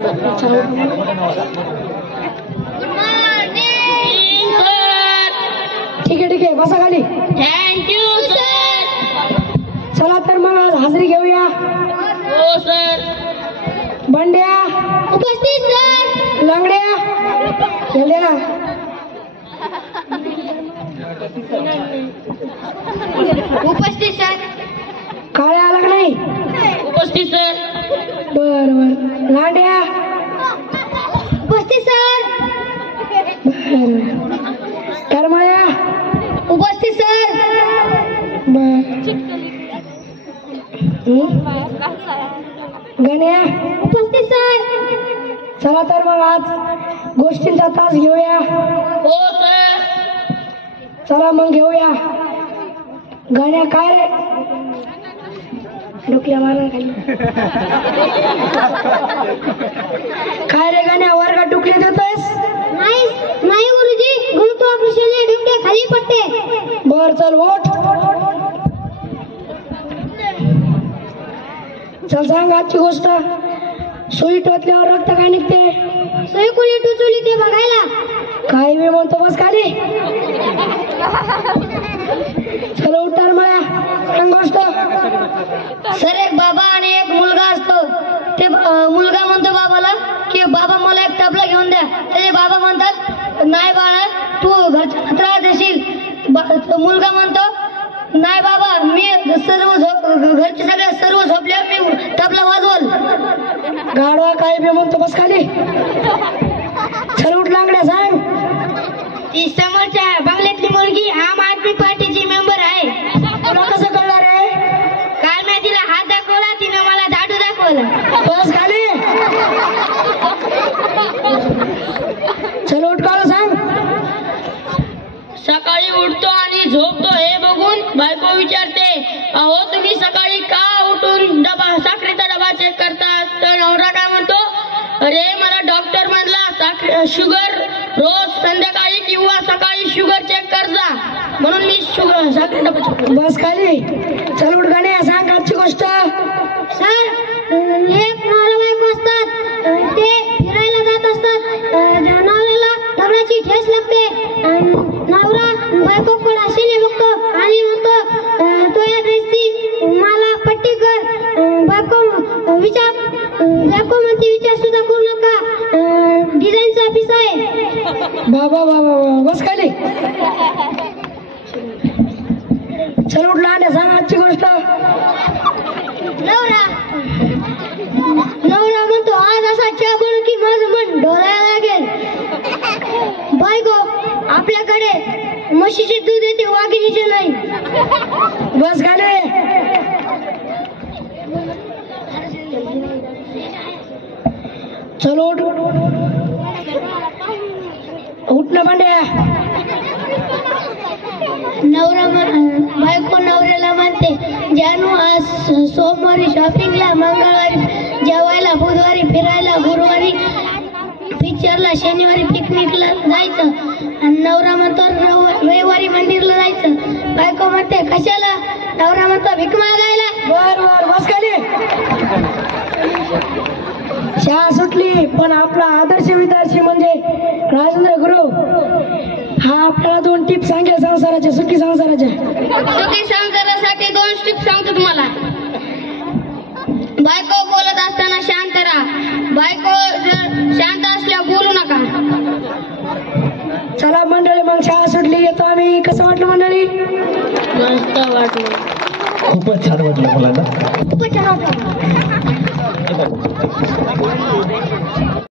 ठीक आहे बसा खाली. Thank you sir. चला तर मग आज हाजरी घेऊया. हो सर. बंड्या उपस्थित सर. लंगड्या गेल्या. उपस्थित सर. काळ्या आला का नाही? उपस्थित सर. बर बर. लांड्या उपस्थित सर. करमळ्या उपस्थित सर. गण्या उपस्थित सर. चला तर मग आज गोष्टींचा तास घेऊया. हो सर. चला मग घेऊया. गण्या काय रे डोक्या मारा खाली. काय रे गण्या वर्गात डुकले देतोयस? नाही गुरुजी, गुरुत्वाकर्षणाने डुकटे खाली पडते. बर चल ओठ. चल सांग आजची गोष्ट. सुई टोचल्यावर रक्त काय निघते? सुई कुणी टुचुली ते बघायला. काय मी म्हणतो बस खाली. चलो उठार मळ्या सांग गोष्ट. सर एक बाबा आणि एक मुलगा असतो. ते मुलगा म्हणतो बाबाला की बाबा मला एक तबला घेऊन द्या. त्याचे बाबा म्हणतात नाही बाळा तू घरचा त्रास देशील. मुलगा म्हणतो नाही बाबा मी घरचे सगळे सर्व झोपले मी तबला वाजवल. गाडवा काय मी म्हणतो बस खाली. चल उठ लांगड्या सांग. ती समोरच्या बंगल्यातली मुलगी आम आदमी पार्टीची मेंबर आहे. तुला कसं कळणार आहे? काल मी तिला हात दाखवला तिने मला दाटू दाखवला. बस खाली. चल उठ काढ सांग. सकाळी उठतो आणि झोपतो हे बघून बायको विचारते अहो तुम्ही सकाळी का उठून साखरेचा डबा चेक करता? तर नवरा काय म्हणतो अरे मला डॉक्टर म्हणला शुगर रोज संध्याकाळी किंवा सकाळी शुगर चेक कर जा म्हणून मी शुगर साखरेचा डबा चेक करतो. बस खाली. चल उठ गाणे सांग आजची गोष्ट. सर एक नवरा बायको असतात. ते फिरायला जात असतात. नवऱ्याला दगडाची ठेस लागते. नवरा बायकोकडे असेल बघतो आणि म्हणतो तो या ड्रेसची मला पट्टी कर. बायको म्हणते विचार सुद्धा करू नका डिझाईनचा पीस आहे. बाबा बाबा बस खाली. चल उठ लांड्या सांग आजची गोष्ट. नवरा म्हणतो आज असा चहा बनू की माझं मन डोलायला लागेल. बायको आपल्याकडे म्हशीचे दूध येते वाघिणीचे नाही. बस खाली. चलो उठ. उठ ना भांड्या. बायको नवऱ्याला म्हणते जानू आज सोमवारी शॉपिंगला, मंगळवारी जेवायला, बुधवारी फिरायला, गुरुवारी पिक्चरला, शनिवारी पिकनिकला जायचं. आणि नवरा म्हणतो रविवारी मंदिरला जायचं. बायको म्हणते कशाला? नवरा म्हणतो भीक मागायला. बर बर बस खाली. शाळा सुटली पण आपला आदर्श विद्यार्थी म्हणजे राजेंद्र गुरु हा आपल्याला 2 टिप्स सांगेल संसाराच्या, सुखी संसाराच्या. सुखी संसारासाठी 2 टिप्स सांगतो तुम्हाला. बायको बोलत असताना शांत राहा. बायको जर शांत असल्यावर बोलू नका. चला मंडळी मग शाळा सुटली येतो आम्ही. कसं वाटलं मंडळी? मस्त वाटलं. खूपच छान वाटलं मुलांना. खूपच छान वाटलं.